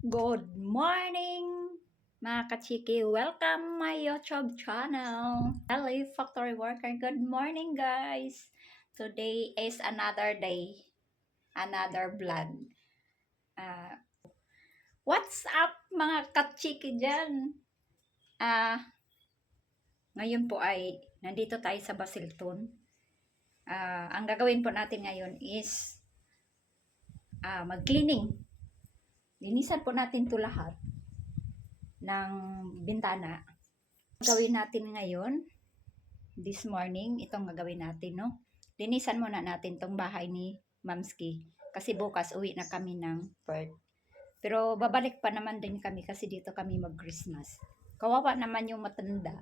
Good morning, mga kachiki. Welcome my YouTube channel. Hello, factory worker. Good morning, guys. Today is another day, another vlog. Uh, what's up, mga kachiki dyan? Ngayon po ay nandito tayo sa Basilton. Ang gagawin po natin ngayon is mag-cleaning. Linisan po natin to lahat ng bintana. Gawin natin ngayon, this morning, itong gagawin natin, no? Linisan muna natin tong bahay ni Mamski. Kasi bukas uwi na kami ng Perth. Pero babalik pa naman din kami kasi dito kami mag-Christmas. Kawawa naman yung matanda.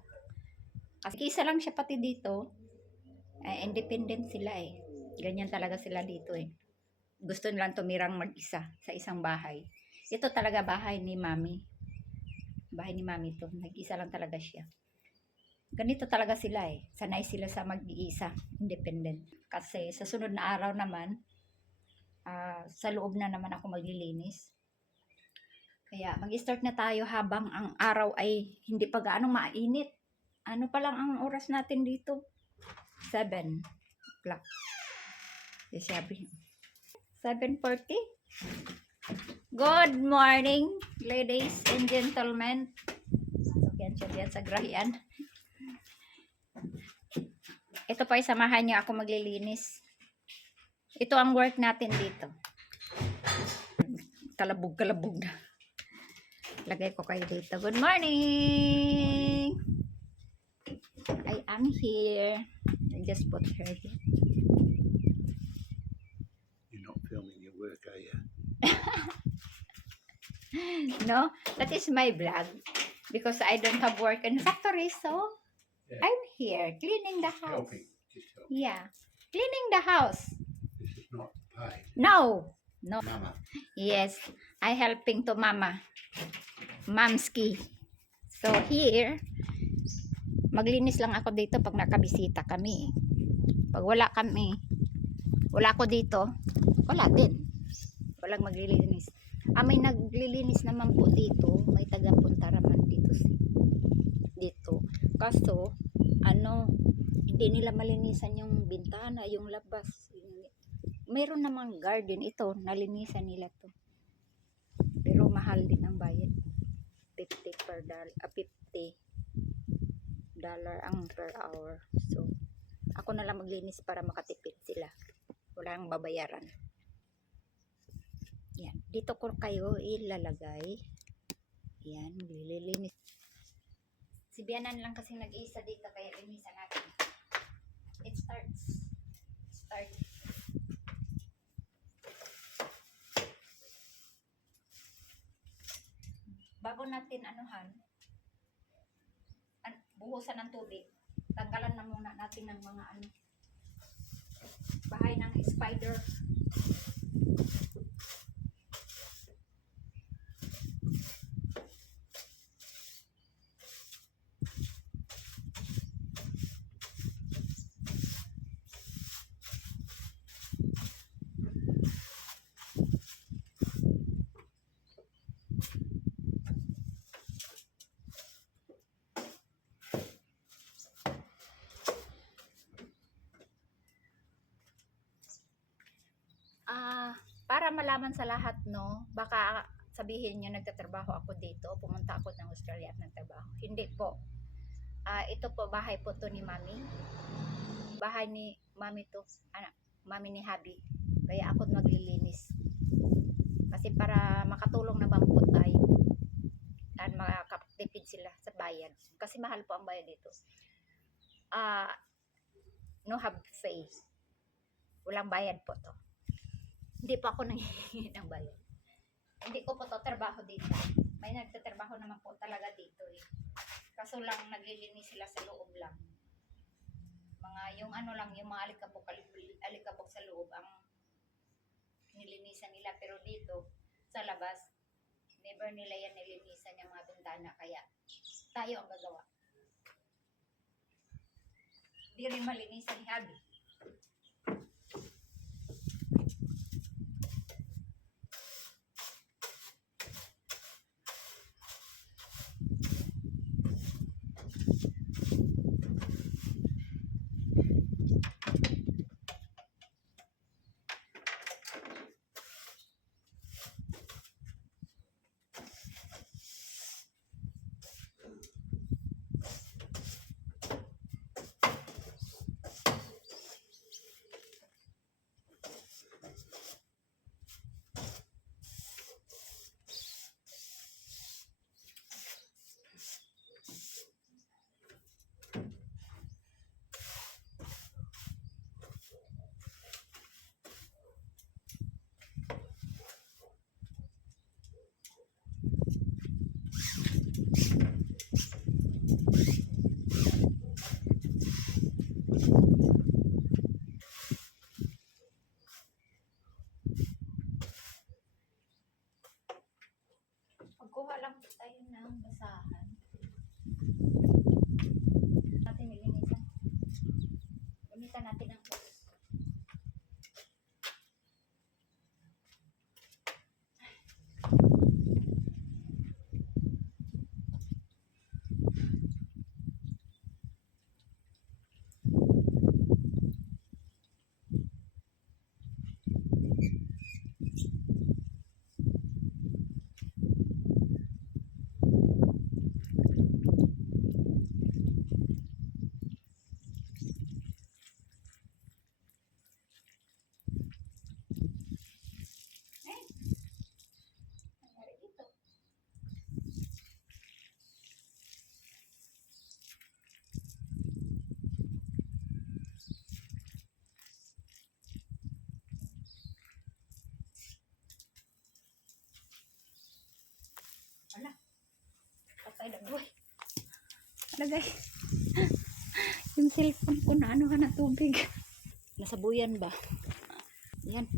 Kasi isa lang siya pati dito. Independent sila eh. Ganyan talaga sila dito eh. Gusto nilang tumirang mag-isa sa isang bahay. Ito talaga bahay ni Mami. Bahay ni Mami to. Nag-isa lang talaga siya. Ganito talaga sila eh. Sanay sila sa mag-iisa, independent. Kasi sa sunod na araw naman, sa loob na naman ako maglilinis. Kaya mag-start na tayo habang ang araw ay hindi pa gaano mainit. Ano pa lang ang oras natin dito? 7 o'clock. Sabi 7:40. Good morning, ladies and gentlemen. Yan siya diyan sa grahian. Ito pa isamahan niyo ako maglilinis. Ito ang work natin dito. Kalabog na. Lagay ko kayo dito. Good morning! I am here. I just put her here. You're not filming your work, are you? No, that is my vlog. Because I don't have work in the factory, so yeah. I'm here cleaning the house. Just helping. Yeah, cleaning the house. This is not paid. No. Mama. Yes, I helping to Mama. Mamski. So here, maglinis lang ako dito pag nakabisita kami. Pag wala ako dito, wala din. Walang maglilinis. May naglilinis naman po dito. May taga-punta naman dito. Kaso, hindi nila malinisan yung bintana, yung labas. Mayroon namang garden ito, nalinisan nila to. Pero mahal din ang bayad. $50 ang per hour. So, ako na lang maglinis para makatipid sila. Wala ang babayaran. Yan. Dito ko kayo ilalagay. Yan, maglilinis. Si Bianan lang kasi nag-iisa dito kaya linisan natin. It starts. Bago natin buhusan ng tubig, tanggalan na muna natin ng mga bahay ng spider. Para malaman sa lahat, no, baka sabihin nyo nagtatrabaho ako dito, pumunta ako ng Australia at nagtrabaho. Hindi po. Ito po, bahay po to ni Mami. Bahay ni Mami to. Mami ni Habi. Kaya ako maglilinis. Kasi para makatulong naman po tayo. At makakatipid sila sa bayad. Kasi mahal po ang bayad dito. No have face. Walang bayad po to. Hindi pa ako nanghihingi ng bayad. Hindi ko po to trabaho dito. May nagtatrabaho naman po talaga dito eh. Kaso lang naglilinis sila sa loob lang. Yung yung mga alikabok sa loob ang nilinisan nila. Pero dito, sa labas, never nila yan nilinisan yung mga bintana. Kaya tayo ang gagawa. Hindi rin malinisan ni Habi. Kuha lang tayo ng basahan. Natin nilinisan. Gamitan natin ang hose. Nangyari dito. Wala. Patay na boy. Lagay. Yung cellphone ko na ano ka na tubig. Nasabuyan ba? Yan.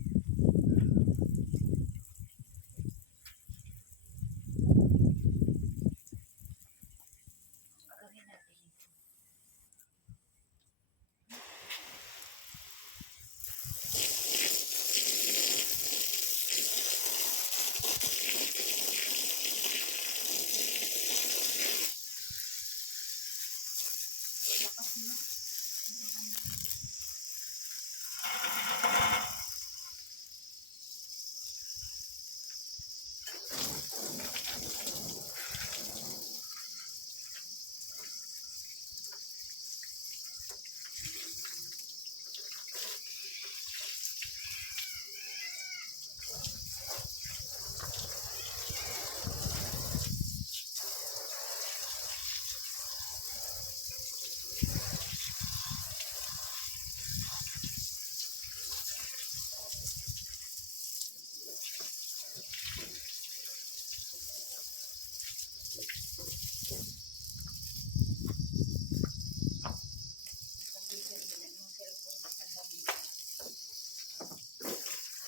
Gagawin natin ito. Lakas na.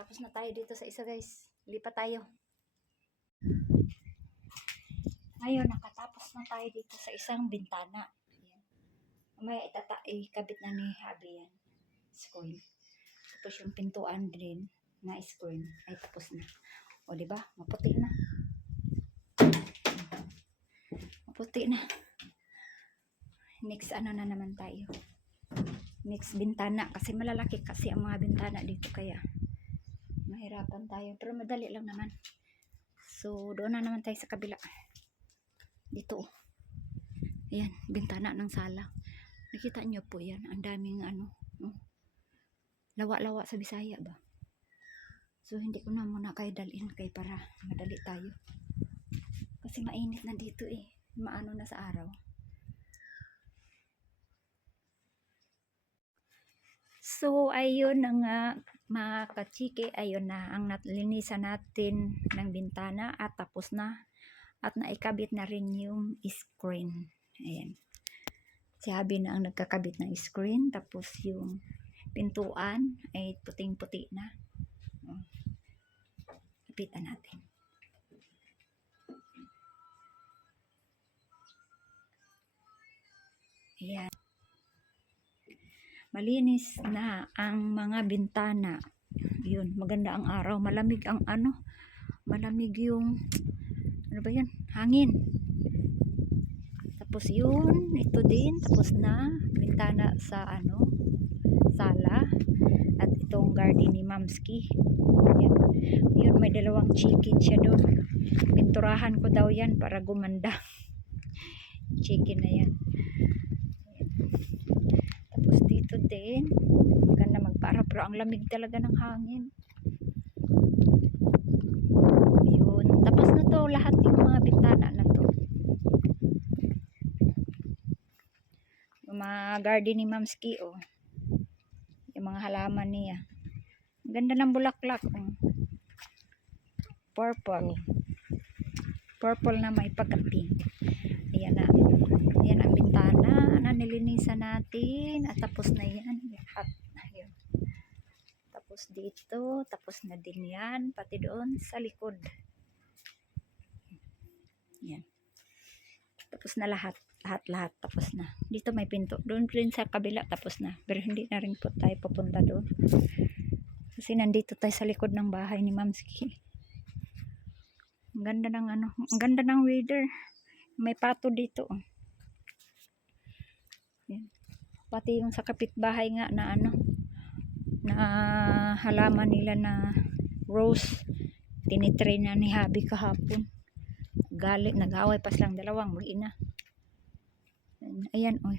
Tapos na tayo dito sa isa guys. Lipat tayo. Ngayon, nakatapos na tayo dito sa isang bintana. Ayan. May ikabit na ni Habi yan. Screen. Tapos yung pintuan din na screen ay tapos na. O diba? Maputi na. Maputi na. Next ano na naman tayo. Next bintana. Kasi malalaki kasi ang mga bintana dito kaya mahirapan tayo. Pero madali lang naman. So, doon na naman tayo sa kabila. Dito. Ayan, bintana ng sala. Nakita nyo po yan. Ang daming ano. No? Lawa-lawa sa Bisaya ba? So, hindi ko na muna kayo dalhin kay para madali tayo. Kasi mainit na dito eh. Maano na sa araw. So, ayun na nga mga kachike, ayun na ang linisan natin ng bintana at tapos na at naikabit na rin yung screen. Ayan. Si Habi na ang nagkakabit ng screen tapos yung pintuan ay puting-puti na. Kapitan natin. Ayan. Malinis na ang mga bintana. Yun, maganda ang araw, malamig ang ano, malamig yung ano ba yan, hangin. Tapos yun, ito din, tapos na bintana sa ano, sala. At itong garden ni Mamski. Yan. Yun, may dalawang chicken siya doon. Pinturahan ko daw yan para gumanda. Chicken na yan. Tapos dito din, maganda magpara, pero ang lamig talaga ng hangin. Yun, tapos na to lahat yung mga bintana na to. Yung mga garden ni Mamski, oh. Yung mga halaman niya. Ang ganda ng bulaklak, oh. Purple. Purple na may pagka-pink. Ayan na. Ayan ang bintana na nilinisan natin. At tapos na yan. Lahat. Ayan. Tapos dito. Tapos na din yan. Pati doon sa likod. Ayan. Tapos na lahat. Lahat. Tapos na. Dito may pinto. Doon rin sa kabila. Tapos na. Pero hindi na rin po tayo pupunta doon. Kasi nandito tayo sa likod ng bahay ni Mamski. Ang ganda ng ano. Ang ganda ng weather. May pato dito. Oh. Yan. Pati yung sa kapitbahay nga na ano. Na halaman nila na rose. Tinitrain na ni Habi kahapon. Galit. Nag-away pa silang dalawang. Mag-ina. Ayan. Oh.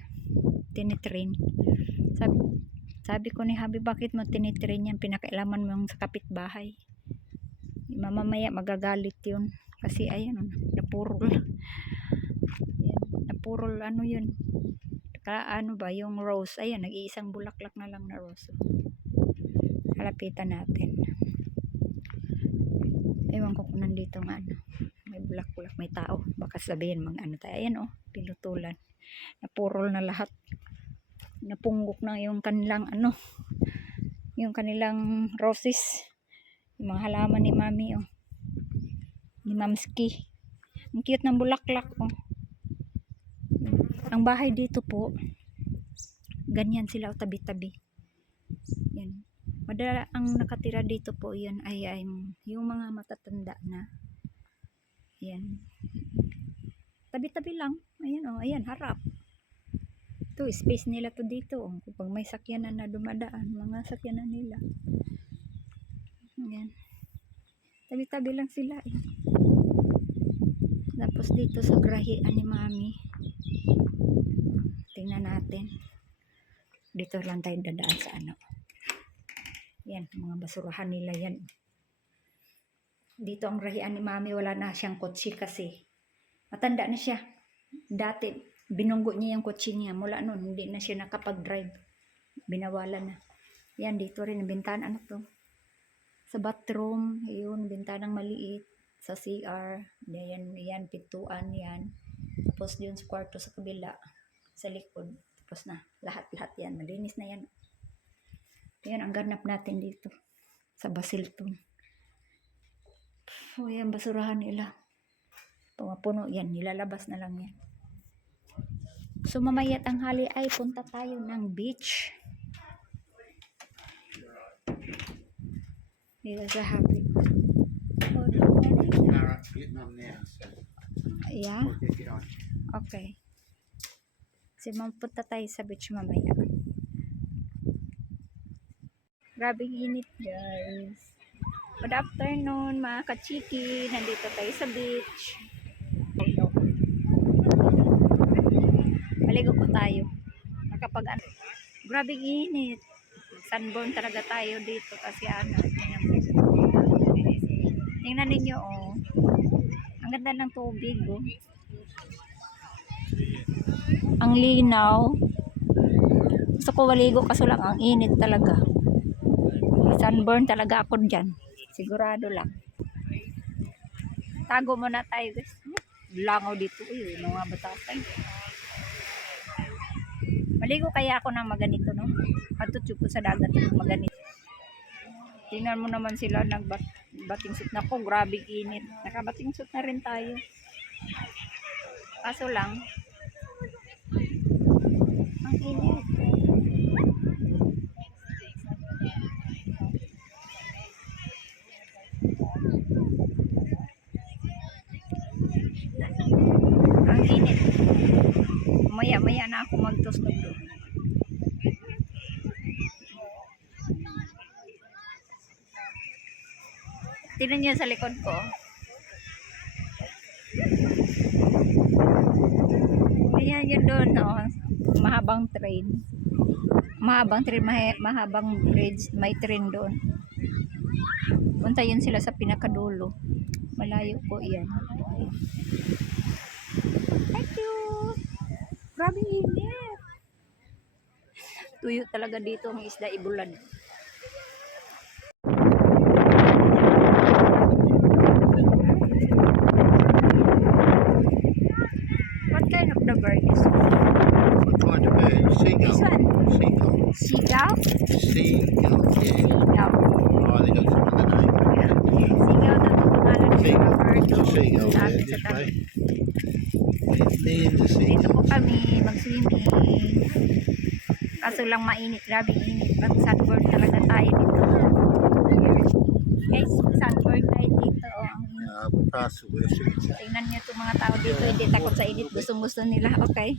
Tinitrain. Sabi ko ni Habi, bakit mo tinitrain yan? Pinakailaman mo yung sa kapitbahay. Mamamaya magagalit yun. Kasi ayan, napurol. Ayan, napurol ano yun. Ano ba, yung rose. Ayan, nag-iisang bulaklak na lang na rose. Halapitan natin. Ewan ko kung nandito nga ano. May bulaklak, may tao. Baka sabihin mag ano tayo. Ayan oh, pinutulan. Napurol na lahat. Napunggok na yung kanilang ano. Yung kanilang roses. Yung mga halaman ni Mami, oh. Ni Mamski. Ang cute ng bulaklak, oh. Ang bahay dito po, ganyan sila, oh, tabi-tabi. Yan. Madala ang nakatira dito po, yan ay yung mga matatanda na. Yan. Tabi-tabi lang. Ayan, oh. Ayan, harap. Ito, space nila to dito, oh. Kapag may sakyanan na dumadaan, mga sakyanan nila. Ayan. Tabi-tabi lang sila eh. Tapos dito sa grahian ni Mami. Tingnan natin. Dito lang tayo dadaan sa ano. Yan, mga basurahan nila yan. Dito ang grahian ni Mami, wala na siyang kotse kasi. Matanda na siya. Dati, binunggo niya yung kotse niya. Mula noon, hindi na siya nakapag-drive. Binawalan na. Yan, dito rin, bintana ano to. Sa bathroom, yun, bintanang maliit. Sa CR, yan, pintuan, yan. Tapos yun sa kwarto sa kabila, sa likod. Tapos na, lahat yan, malinis na yan. Yan, ang ganap natin dito. Sa Basilton. O yan, basurahan nila. Pumapuno yan, nilalabas na lang yan. So mamaya tanghali ay punta tayo ng beach. Dito sa Happy. Vietnam now, so Yeah? we'll get on. Okay. Kasi mapunta tayo sa beach mamaya. Grabing init guys. Good afternoon mga kachiki. Nandito tayo sa beach. Maligo po tayo. Nakapag ano. Grabing init. Sunburn talaga tayo dito kasi ano. Tingnan ninyo oh. Ang ganda ng tubig oh. Ang linaw. Gusto ko maligo kaso lang ang init talaga. Sunburn talaga ako dyan. Sigurado lang. Tago muna tayo guys. Langaw dito eh. Mga batasan. Maligo kaya ako ng maganito no. Patutyo ko sa dagat ng maganito. Tingnan mo naman sila nagbating suit na ko. Grabe init. Nakabating suit na rin tayo. Kaso lang ang init. Ang init. Maya-maya na ako magtusnog doon. Tingnan niyo sa likod ko. Ayan yun doon, oh. Mahabang train. Mahabang bridge. May train doon. Punta yun sila sa pinakadulo. Malayo po yan. Thank you! Grabe init. Tuyo talaga dito ang isda ibulad. What kind of the bird is it? What kind of bird? Seagull. This one? Seagull. Seagull? Seagull, yeah. Seagull. Oh, they got some other name. Yeah. Seagull na ito pangalan ng Seagull. mga bird. It's a seagull, Sa yeah, atin sa this tabi. way. Near the Dito seagull. po kami mag-swimming. Kaso lang mainit, grabe init. Pag sunburn talaga tayo dito. Guys, sunburn tayo dito. Oh, ang init. We passed the worst of it. Tingnan niyo itong mga tao dito, hindi takot sa init. Gustong-gusto nila. Okay.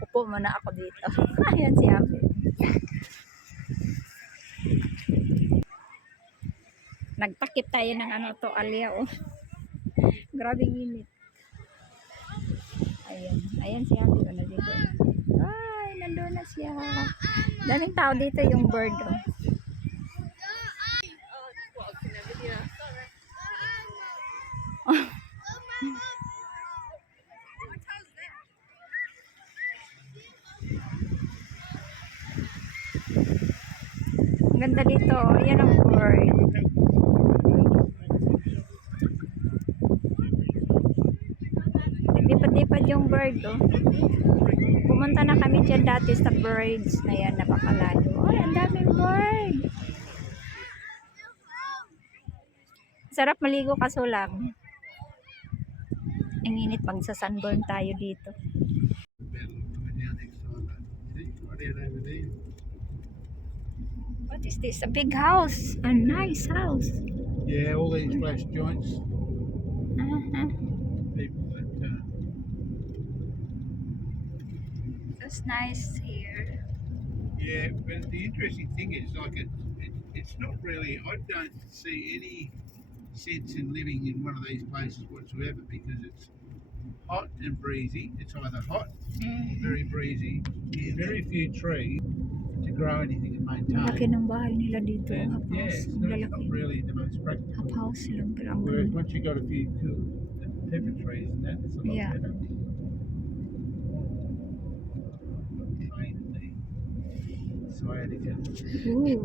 Upo muna ako dito. Ayan si Ape. Nagtakip tayo ng ano to, alya oh. Grabe init. Ayan. Ayan si Ape. Ano dito? Ay, nandun na siya. Daming tao dito yung bird oh. Ang ganda dito. Ayan ang bird. Nagdipad-dipad yung bird oh. Pumunta na kami dyan dati sa birds na yan, napakalayo. Ay, ang daming bird. Sarap maligo kaso lang. Ang init pag sa sunburn tayo dito. What is this? A big house. A nice house. Yeah, all these flash joints. Uh-huh. People that It's nice here. yeah, but the interesting thing is, like, it's not really. I don't see any sense in living in one of these places whatsoever because it's hot and breezy. It's either hot or very breezy. Very few trees to grow anything and Laki maintain. ng bahay nila dito. And, Half yeah, house. it's Ang not lalaki. really the most Half practical. house lang. Pero ang Whereas ganda. once you got a few cool pepper trees and that, it's a lot Yeah. better. Pain in the sciatica. Ooh.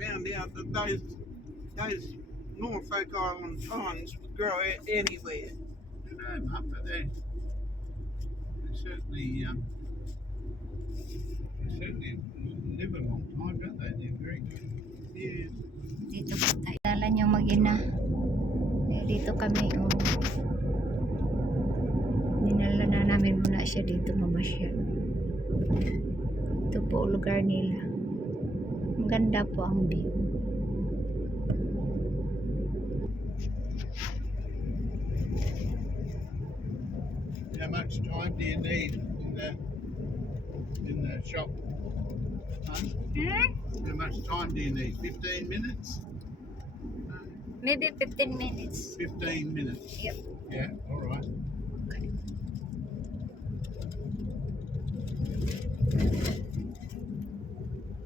Found out that those Norfolk Island pines would grow anywhere. No, Mum, but they certainly live a long time, don't they? They're very good. Yeah. Dito po tayo. Dala niyo mag-ina. Dito kami. Oh. Dinala na namin muna siya dito mamasyal. Ito po lugar nila. Maganda po ang view. How much time do you need in the shop? Huh? How much time do you need? 15 minutes? Maybe 15 minutes. 15 minutes. Yep. Yeah, all right.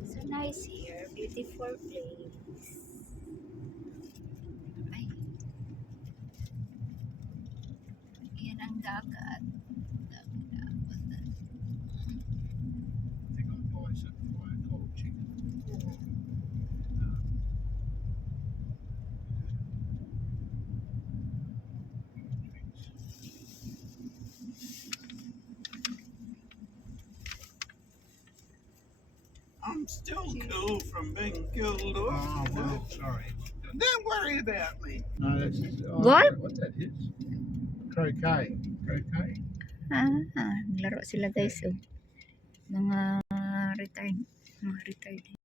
So nice here. Beautiful place. Ay. Yan ang dagat. I think I'll buy something for a cold chicken. I'm I'm still cool from being killed off. Oh, well, sorry. Don't worry about me. No, that's What? What that is? Croquet. Croquet. Naglaro sila guys. Oh. Mga retired. Mga retired.